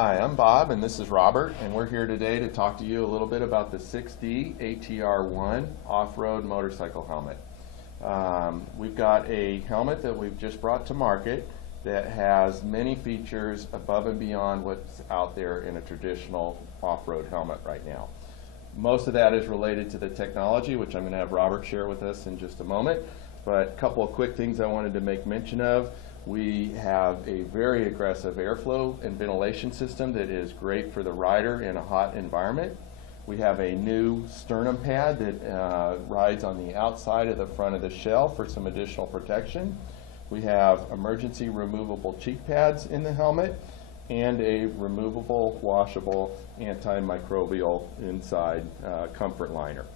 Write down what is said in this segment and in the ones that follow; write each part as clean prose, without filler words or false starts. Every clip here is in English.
Hi, I'm Bob and this is Robert, and we're here today to talk to you a little bit about the 6D ATR1 off-road motorcycle helmet. We've got a helmet that we've just brought to market that has many features above and beyond what's out there in a traditional off-road helmet right now. Most of that is related to the technology, which I'm going to have Robert share with us in just a moment. But a couple of quick things I wanted to make mention of. We have a very aggressive airflow and ventilation system that is great for the rider in a hot environment. We have a new sternum pad that rides on the outside of the front of the shell for some additional protection. We have emergency removable cheek pads in the helmet and a removable, washable, antimicrobial inside comfort liner.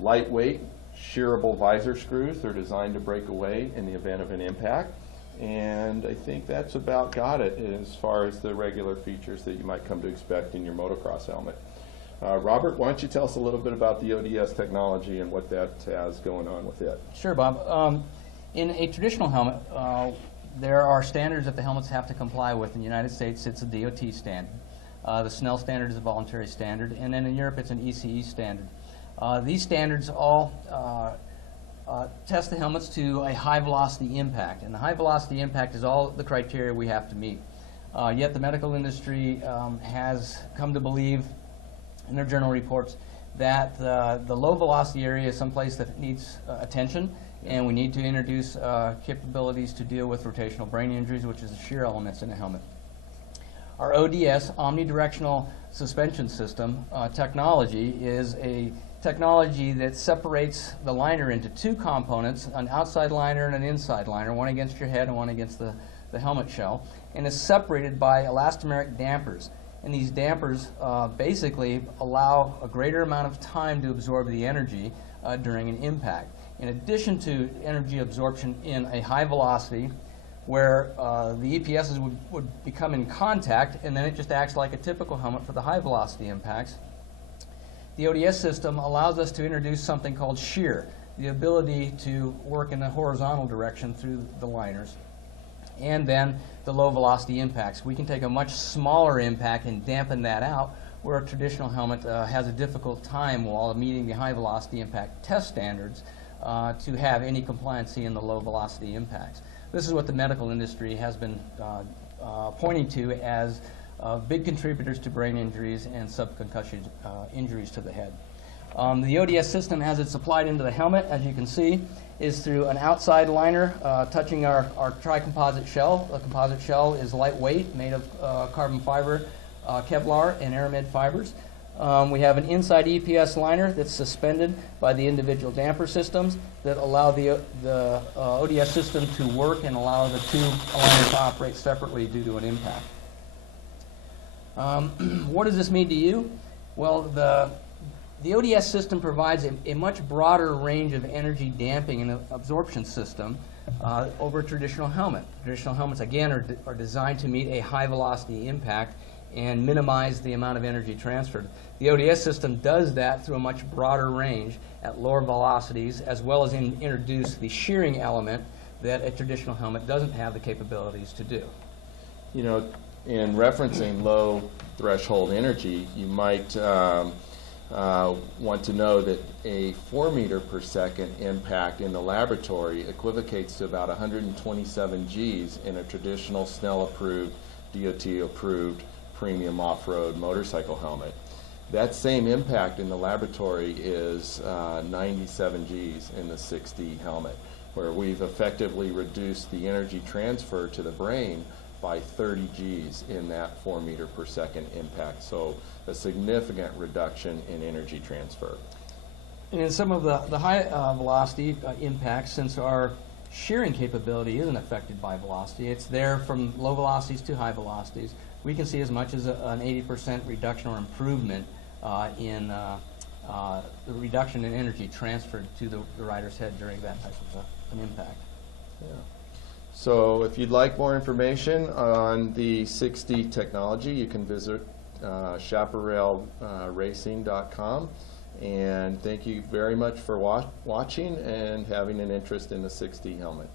Lightweight, shearable visor screws. They're designed to break away in the event of an impact. And I think that's about got it as far as the regular features that you might come to expect in your motocross helmet. Robert, why don't you tell us a little bit about the ODS technology and what that has going on with it? Sure, Bob. In a traditional helmet, there are standards that the helmets have to comply with. In the United States, it's a DOT standard. The Snell standard is a voluntary standard, and then in Europe, it's an ECE standard. These standards all test the helmets to a high velocity impact, and the high velocity impact is all the criteria we have to meet. Yet the medical industry has come to believe in their journal reports that the low velocity area is someplace that needs attention, and we need to introduce capabilities to deal with rotational brain injuries, which is the shear elements in a helmet. Our ODS, Omnidirectional Suspension System technology, is a technology that separates the liner into two components, an outside liner and an inside liner, one against your head and one against the helmet shell, and is separated by elastomeric dampers. And these dampers basically allow a greater amount of time to absorb the energy during an impact. In addition to energy absorption in a high velocity, where the EPSs would become in contact, and then it just acts like a typical helmet for the high velocity impacts. The ODS system allows us to introduce something called shear, the ability to work in a horizontal direction through the liners. And then the low velocity impacts. We can take a much smaller impact and dampen that out, where a traditional helmet has a difficult time while meeting the high velocity impact test standards to have any compliancy in the low velocity impacts. This is what the medical industry has been pointing to as big contributors to brain injuries and subconcussion injuries to the head. The ODS system, as it's applied into the helmet, as you can see, is through an outside liner touching our tri-composite shell. The composite shell is lightweight, made of carbon fiber, Kevlar, and aramid fibers. We have an inside EPS liner that's suspended by the individual damper systems that allow the ODS system to work and allow the two liners to operate separately due to an impact. What does this mean to you? Well, the ODS system provides a much broader range of energy damping and absorption system over a traditional helmet. Traditional helmets, again, are designed to meet a high velocity impact and minimize the amount of energy transferred. The ODS system does that through a much broader range at lower velocities, as well as introduce the shearing element that a traditional helmet doesn't have the capabilities to do. You know, in referencing low threshold energy, you might want to know that a 4 meter per second impact in the laboratory equivocates to about 127 Gs in a traditional Snell approved, DOT approved premium off-road motorcycle helmet. That same impact in the laboratory is 97 Gs in the 6D helmet, where we've effectively reduced the energy transfer to the brain by 30 Gs in that 4 meter per second impact. So a significant reduction in energy transfer. And in some of the high velocity impacts, since our shearing capability isn't affected by velocity, it's there from low velocities to high velocities, we can see as much as an 80% reduction or improvement in the reduction in energy transferred to the rider's head during that type of an impact. Yeah. So if you'd like more information on the 6D technology, you can visit chaparralracing.com. And thank you very much for watching and having an interest in the 6D helmet.